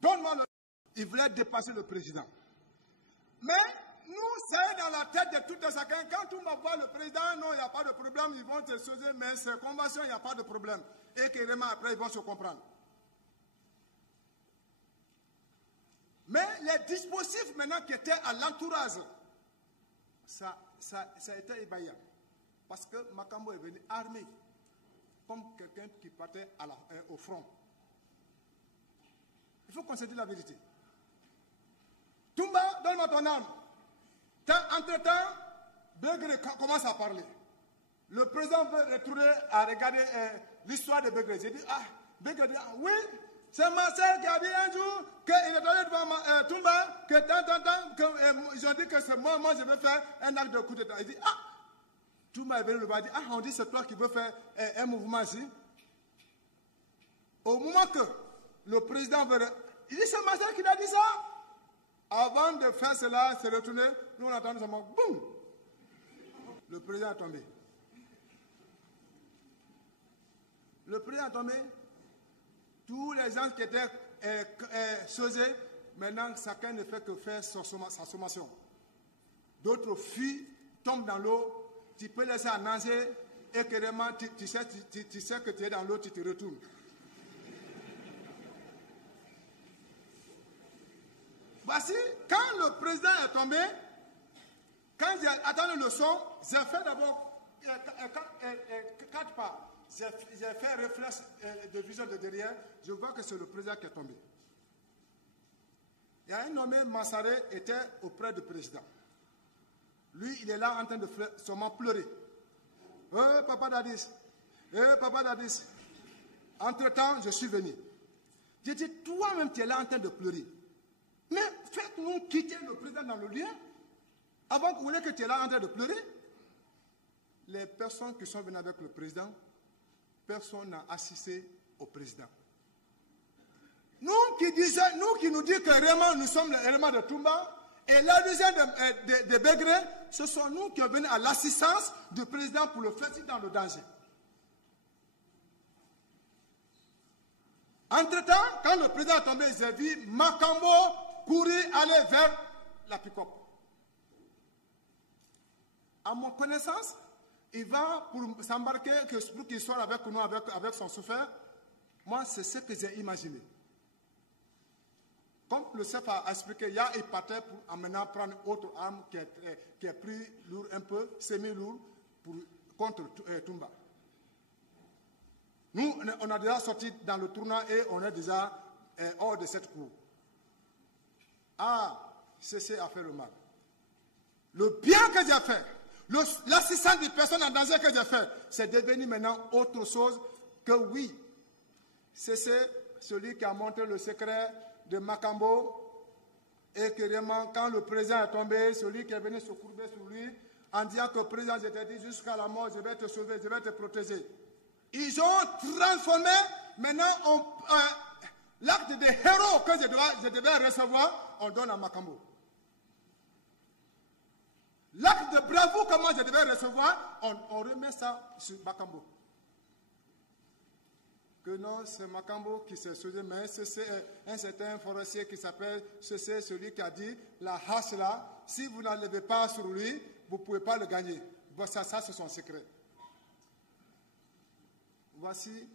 Donne-moi le... Il voulait dépasser le président. Mais nous, c'est dans la tête de tout un chacun. Quand tout va voir le président, non, il n'y a pas de problème, ils vont te sauver, mais c'est convention, il n'y a pas de problème. Et que vraiment, après, ils vont se comprendre. Mais les dispositifs maintenant qui étaient à l'entourage, ça a été ébaillant. Parce que Makambo est venu armé, comme quelqu'un qui partait au front. Il faut qu'on se dise la vérité. Toumba, donne-moi ton arme. Entre-temps, Begré commence à parler. Le président veut retourner à regarder l'histoire de Begré. J'ai dit, Begré dit, oui, c'est ma soeur qui a dit un jour qu'il est allé devant Toumba, ils ont dit que c'est moi je vais faire un acte de coup d'état. Il dit, Toumba est venu le voir, il dit, on dit c'est toi qui veux faire un mouvement ici. Au moment que le président veut... Il dit, c'est ma soeur qui a dit ça. Avant de faire cela, se retourner, nous on entend seulement boum. Le président est tombé. Le président est tombé. Tous les gens qui étaient sausés, maintenant chacun ne fait que faire sa sommation. D'autres fuient, tombent dans l'eau, tu peux laisser à nager et que vraiment tu sais que tu es dans l'eau, tu te retournes. Voici, quand le président est tombé, quand j'ai attendu le son, j'ai fait d'abord 4 pas. J'ai fait réflexe de vision de derrière. Je vois que c'est le président qui est tombé. Il y a un nommé Massaré était auprès du président. Lui, il est là en train de seulement pleurer. Papa Dadis. Papa Dadis. Entre-temps, je suis venu. J'ai dit, toi-même, tu es là en train de pleurer. Mais faites-nous quitter le président dans le lieu avant que vous voulez que tu es là en train de pleurer. Les personnes qui sont venues avec le président, personne n'a assisté au président. Nous qui nous disons que vraiment nous sommes les éléments de Toumba et l'adhésion de Begré, ce sont nous qui sommes venus à l'assistance du président pour le faire dans le danger. Entre-temps, quand le président est tombé, j'ai vu Makambo courir aller vers la pick-up. À mon connaissance, il va pour s'embarquer, pour qu'il soit avec nous, avec son chauffeur. Moi, c'est ce que j'ai imaginé. Comme le chef a expliqué, il partait pour maintenant prendre autre arme qui est plus lourd un peu, semi-lourd, contre Toumba. Nous, on a déjà sorti dans le tournant et on est déjà hors de cette cour. Cessez à faire le mal. Le bien que j'ai fait, l'assistance des personnes en danger que j'ai fait, c'est devenu maintenant autre chose que oui. Cessez celui qui a montré le secret de Makambo et que vraiment, quand le président est tombé, celui qui est venu se courber sur lui, en disant que le président, je t'ai dit jusqu'à la mort, je vais te sauver, je vais te protéger. Ils ont transformé, maintenant, l'acte de héros que je devais recevoir, on donne à Makambo. L'acte de bravoure que moi je devais recevoir, on remet ça sur Makambo. Que non, c'est Makambo qui s'est sauvé, mais c'est un certain forestier qui s'appelle, c'est celui qui a dit, la hache là, si vous n'enlevez pas sur lui, vous ne pouvez pas le gagner. Ça c'est son secret. Voici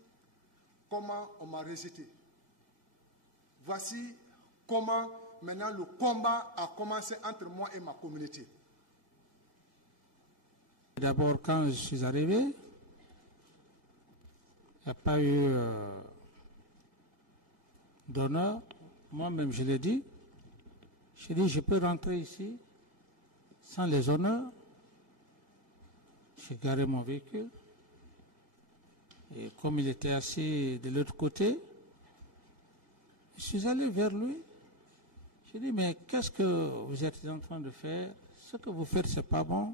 comment on m'a rejeté. Voici comment maintenant le combat a commencé entre moi et ma communauté. D'abord, quand je suis arrivé, il n'y a pas eu d'honneur. Moi-même, je l'ai dit. J'ai dit, je peux rentrer ici sans les honneurs. J'ai garé mon véhicule. Et comme il était assis de l'autre côté, je suis allé vers lui. J'ai dit, mais qu'est-ce que vous êtes en train de faire? Ce que vous faites, ce n'est pas bon.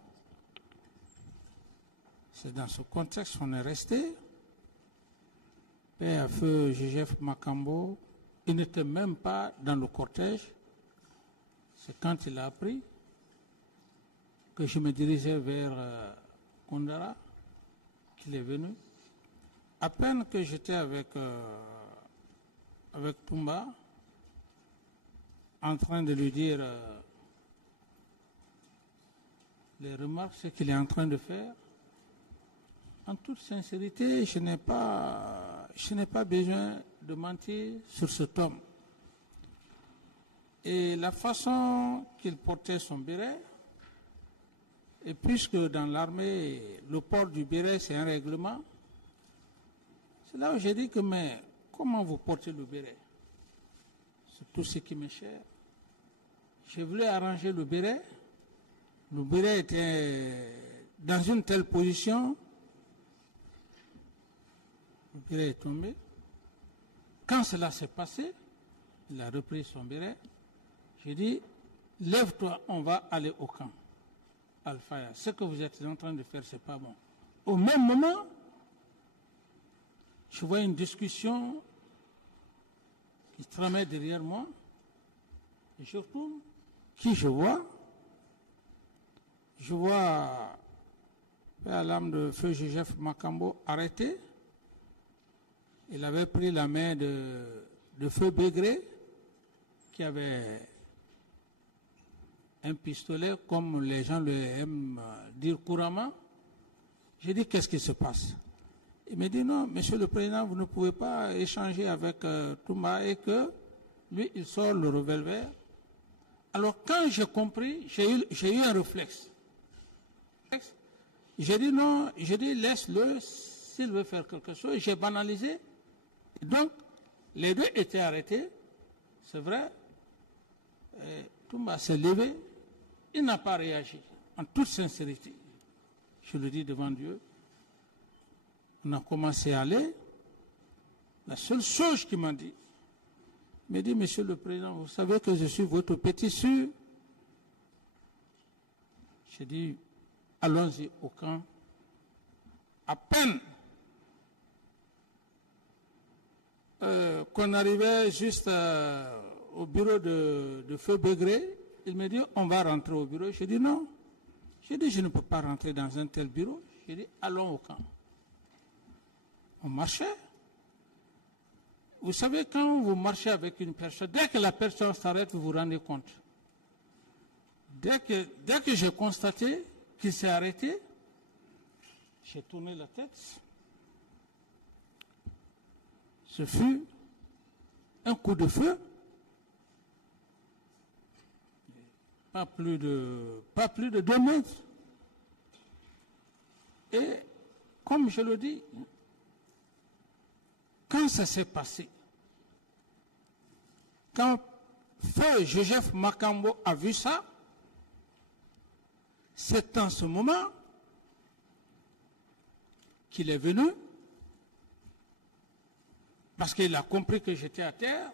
C'est dans ce contexte qu'on est resté. Père feu GGF Makambo, il n'était même pas dans le cortège. C'est quand il a appris que je me dirigeais vers Kondara qu'il est venu. À peine que j'étais avec Toumba, en train de lui dire les remarques, ce qu'il est en train de faire. En toute sincérité, je n'ai pas besoin de mentir sur cet homme. Et la façon qu'il portait son béret, et puisque dans l'armée, le port du béret, c'est un règlement, c'est là où j'ai dit que, mais comment vous portez le béret? C'est tout ce qui m'est cher. J'ai voulu arranger le béret. Le béret était dans une telle position. Le béret est tombé. Quand cela s'est passé, il a repris son béret. J'ai dit, lève-toi, on va aller au camp. Alphaya, ce que vous êtes en train de faire, c'est pas bon. Au même moment, je vois une discussion qui tramait derrière moi. Et je retourne. Qui je vois? Je vois à l'âme de feu Joseph Makambo arrêté. Il avait pris la main de feu Bégré, qui avait un pistolet, comme les gens le aiment dire couramment. J'ai dit, qu'est-ce qui se passe? Il me dit, non, monsieur le président, vous ne pouvez pas échanger avec Toumba, et que lui, il sort le revolver. Alors, quand j'ai compris, j'ai eu un réflexe. J'ai dit, non, j'ai dit, laisse-le, s'il veut faire quelque chose. J'ai banalisé. Donc, les deux étaient arrêtés, c'est vrai. Toumba s'est levé, il n'a pas réagi, en toute sincérité. Je le dis devant Dieu. On a commencé à aller. La seule chose qu'il m'a dit, il m'a dit, monsieur le président, vous savez que je suis votre petit sûr. J'ai dit, allons-y au camp. À peine qu'on arrivait juste au bureau de feu Bégré, il me dit, on va rentrer au bureau. J'ai dit, non. J'ai dit, je ne peux pas rentrer dans un tel bureau. J'ai dit, allons au camp. On marchait. Vous savez, quand vous marchez avec une personne, dès que la personne s'arrête, vous vous rendez compte. Dès que j'ai constaté qu'il s'est arrêté, j'ai tourné la tête. Ce fut un coup de feu. Pas plus de 2 mètres. Et comme je le dis, quand ça s'est passé, quand feu Joseph Makambo a vu ça, c'est en ce moment qu'il est venu, parce qu'il a compris que j'étais à terre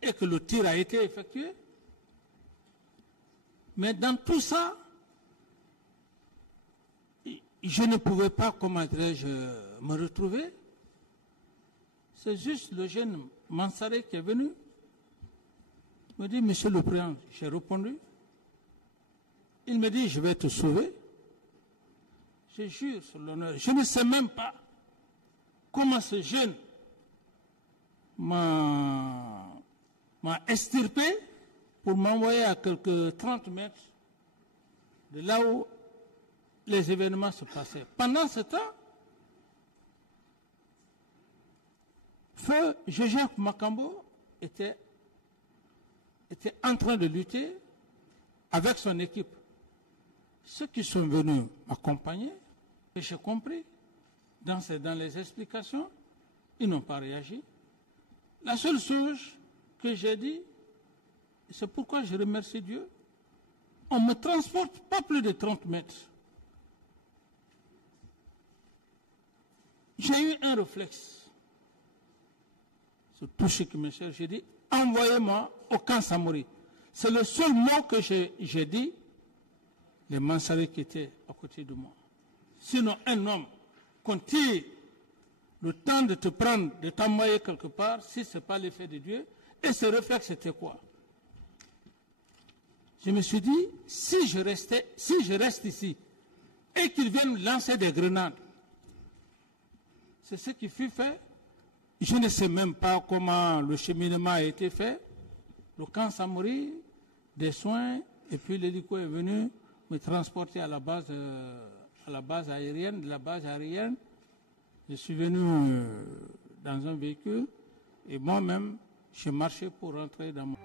et que le tir a été effectué. Mais dans tout ça, je ne pouvais pas, comment dirais-je, me retrouver. C'est juste le jeune Mansaré qui est venu. Il me dit, monsieur le président, j'ai répondu. Il me dit, je vais te sauver. Je jure sur l'honneur. Je ne sais même pas comment ce jeune m'a extirpé pour m'envoyer à quelques 30 mètres de là où les événements se passaient. Pendant ce temps, feu Joseph Makambo était en train de lutter avec son équipe. Ceux qui sont venus m'accompagner, et j'ai compris, dans les explications, ils n'ont pas réagi. La seule chose que j'ai dit, c'est pourquoi je remercie Dieu, on me transporte pas plus de 30 mètres. J'ai eu un réflexe. C'est tout ce qui me cherche. J'ai dit, envoyez-moi au camp Samori. C'est le seul mot que j'ai dit, les Mansarés qui étaient à côté de moi. Sinon, un homme, qu'on tire le temps de te prendre, de t'envoyer quelque part, si ce n'est pas l'effet de Dieu, et ce réflexe, c'était quoi? Je me suis dit, si je reste ici, et qu'ils viennent lancer des grenades, c'est ce qui fut fait. Je ne sais même pas comment le cheminement a été fait. le camp Samori, des soins, et puis l'hélico est venu me transporter à la base aérienne. De la base aérienne, je suis venu dans un véhicule et moi-même, j'ai marché pour rentrer dans mon...